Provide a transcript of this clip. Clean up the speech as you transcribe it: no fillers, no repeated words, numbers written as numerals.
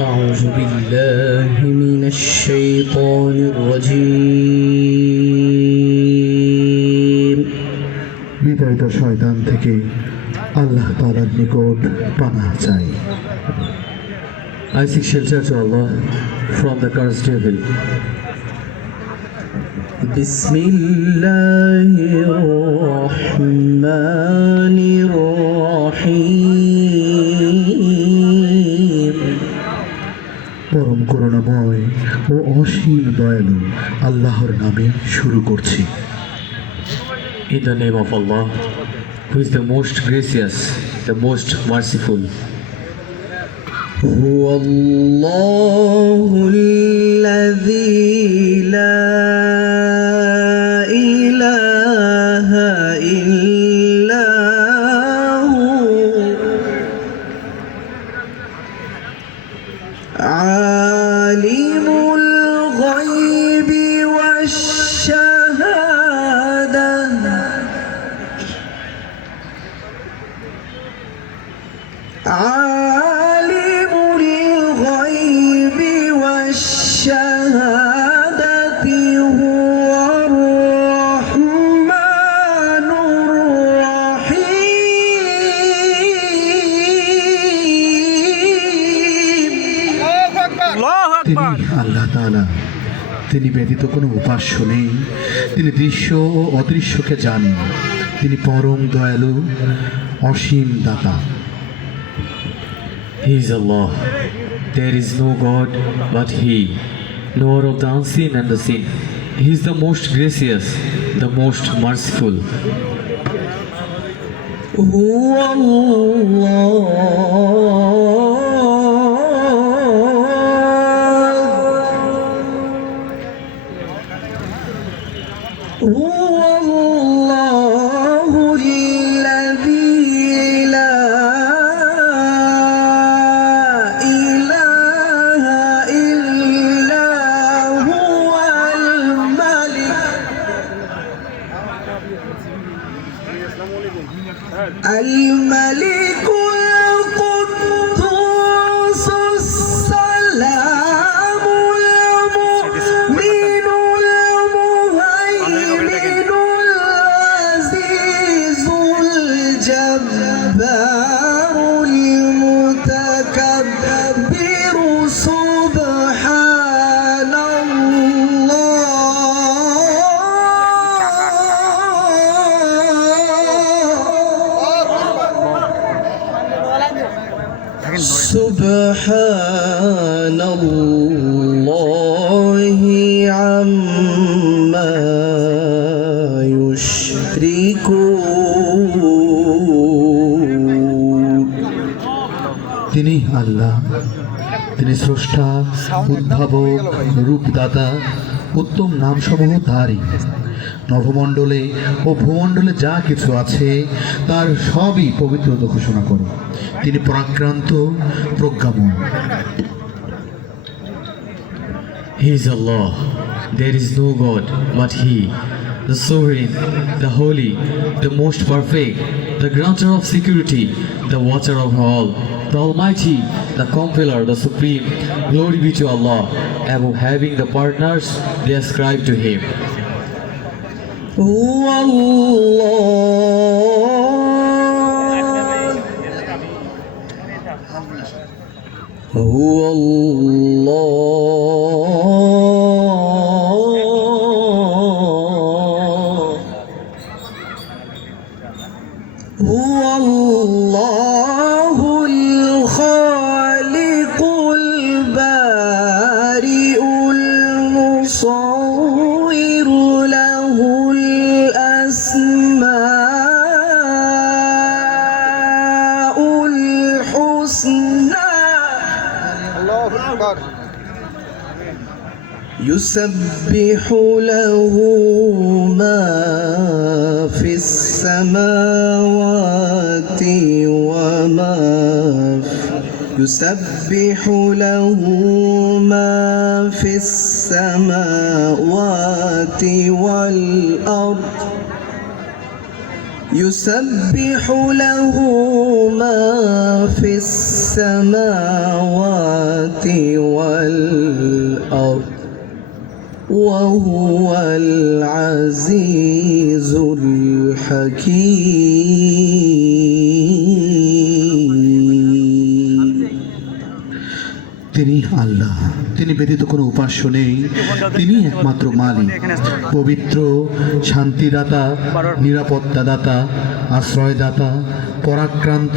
أعوذ بالله من الشيطان الرجيم বিতাড়িত শয়তান থেকে আল্লাহ তাআলার নিকট পানাহ চাই। I seek shelter to Allah from the cursed devil. Bismillahirrahmanirrahim. পরম করুণাময় ও অসীম দয়ালু আল্লাহর নামে শুরু করছি। In the name of Allah, who is the most gracious, the most merciful. هو الله الذي لا إله إلا هو عالم الغيب والشهادة عالم الغيب والشهادة هو الرحمن الرحيم. তিনি আল্লাহ তাআলা, তিনি ব্যতীত কোনো উপাস্য নেই। তিনি দৃশ্য ও অদৃশ্যকে জানেন। তিনি পরম দয়ালু, অসীম দাতা। He is Allah. There is no God but He, knower of the unseen and the seen. He is the most gracious, the most merciful. هو الله الذي لا إله إلا هو الملك القدوس السلام المؤمن المهيمن العزيز الجبار المتكبر سبحان سبحان الله عما يشركون. তিনি আল্লাহ, তিনি স্রষ্টা, উদ্ভাবক, রূপদাতা, উত্তম নামসমূহ তারই। নভমণ্ডলে ও ভূমণ্ডলে যা কিছু আছে তার সবই পবিত্রতা ঘোষণা করে। তিনি পরাক্রান্ত, প্রজ্ঞাময়। He is Allah. There is no God but He, the sovereign, the holy, the most perfect, the granter of security, the watcher of all, the almighty, the compiler, the supreme. Glory be to Allah. Above having the partners, they ascribe to Him. هو الله هو الله الخالق البارئ المصور له الأسماء الحسنى يسبح له ما في السماوات وما يسبح له ما في السماوات والأرض يسبح له ما في السماوات والأرض وهو العزيز الحكيم তিনি আল্লাহ, তিনি ব্যতীত কোনো উপাস্য নেই, তিনি একমাত্র মালিক, পবিত্র, শান্তিদাতা, নিরাপত্তাদাতা, আশ্রয়দাতা, পরাক্রান্ত